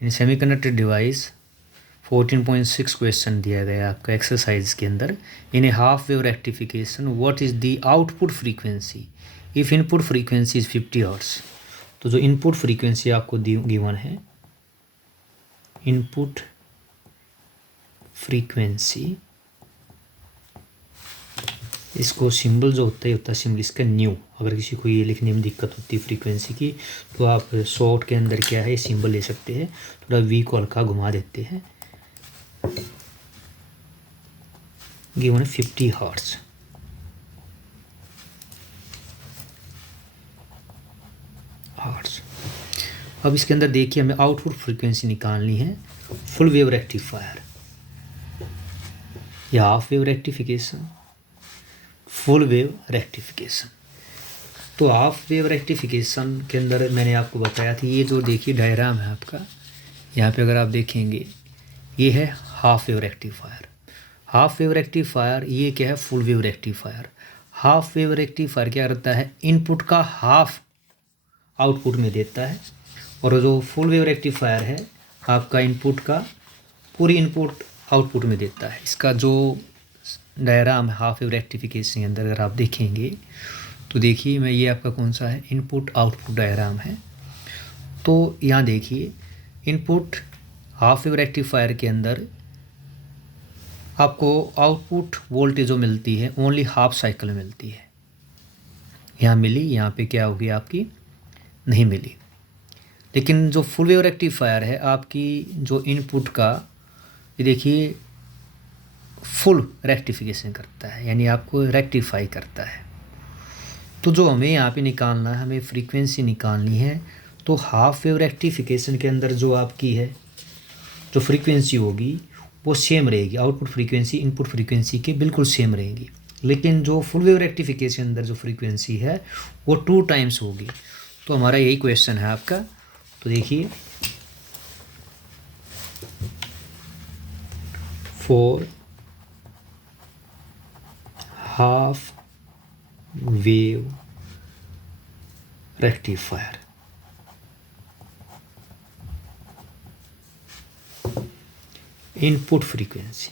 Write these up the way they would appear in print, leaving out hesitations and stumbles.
इन semiconductor device 14.6 question दिया गया है आपका एक्सरसाइज के अंदर। In a half wave rectification what is the output frequency if input frequency is 50 hertz. तो जो इनपुट फ्रीक्वेंसी आपको गिवन है, इनपुट फ्रीक्वेंसी, इसको सिंबल जो होता है सिंबल इसका न्यू। अगर किसी को ये लिखने में दिक्कत होती है फ्रीक्वेंसी की, तो आप शॉर्ट के अंदर क्या है सिंबल ले सकते हैं, थोड़ा वी को हल्का घुमा देते हैं। Given 50 hertz. अब इसके अंदर देखिए हमें आउटपुट फ्रीक्वेंसी निकालनी है फुल वेव रेक्टिफायर या half wave rectification, full wave rectification. तो हाफ वेव रेक्टिफिकेशन के अंदर मैंने आपको बताया था, ये जो देखिए डायग्राम है आपका, यहाँ पे अगर आप देखेंगे ये है half wave rectifier. Half wave rectifier ये क्या है, full wave rectifier. Half wave rectifier क्या करता है, इनपुट का हाफ आउटपुट में देता है, और जो फुल वेव रेक्टिफायर है आपका इनपुट का पूरी इनपुट आउटपुट में देता है। इसका जो डायग्राम है हाफ वेव रेक्टिफिकेशन के अंदर अगर आप देखेंगे तो देखिए मैं ये आपका कौन सा है, इनपुट आउटपुट डायग्राम है। तो यहाँ देखिए इनपुट हाफ वेव रेक्टिफायर के अंदर आपको आउटपुट वोल्टेज जो मिलती है ओनली हाफ साइकिल मिलती है। यहाँ मिली, यहाँ पे क्या होगी आपकी नहीं मिली। लेकिन जो फुल वेव रेक्टिफायर है आपकी जो इनपुट का ये देखिए फुल रेक्टिफिकेशन करता है, यानी आपको रेक्टिफाई करता है। तो जो हमें यहाँ पे निकालना है, हमें फ्रीक्वेंसी निकालनी है। तो हाफ वेव रेक्टिफिकेशन के अंदर जो आपकी है जो फ्रीक्वेंसी होगी वो सेम रहेगी, आउटपुट फ्रीक्वेंसी इनपुट फ्रीक्वेंसी के बिल्कुल सेम रहेगी। लेकिन जो फुल वेव रेक्टिफिकेशन के अंदर जो फ्रीक्वेंसी है वो 2 टाइम्स होगी। तो हमारा यही क्वेश्चन है आपका। तो देखिए for half wave rectifier input frequency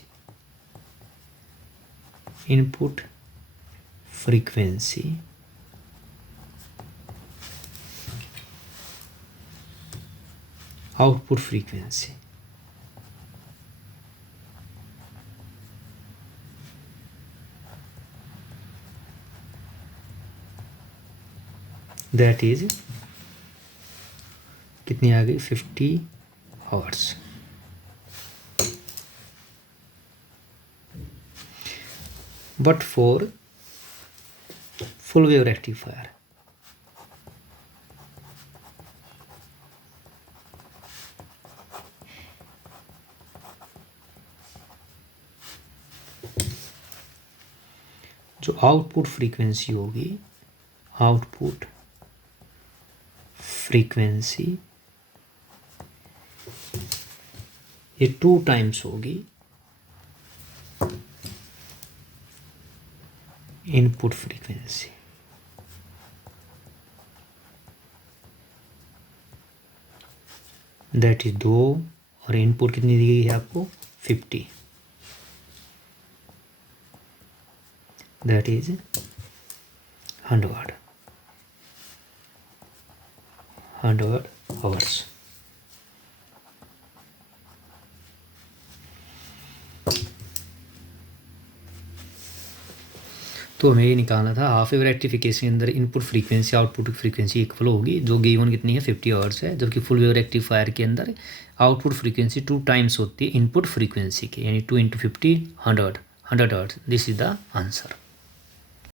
output frequency that is कितनी आ गई 50 hertz. But for full wave rectifier जो आउटपुट फ्रीक्वेंसी होगी, आउटपुट फ्रीक्वेंसी ये 2 टाइम्स होगी इनपुट फ्रीक्वेंसी। दैट इज 2 और इनपुट कितनी दी गई है आपको 50। That is 100 hours. तो हमें ये निकालना था हाफ वेव रेक्टिफिकेशन के अंदर input frequency output frequency equal होगी, जो गिवन कितनी है 50 हर्ट्ज है, जबकि फुल वेव रेक्टिफायर के अंदर आउटपुट फ्रीक्वेंसी 2 टाइम्स होती है इनपुट फ्रीक्वेंसी के, यानी 2 × 50 100 hertz. This is the answer.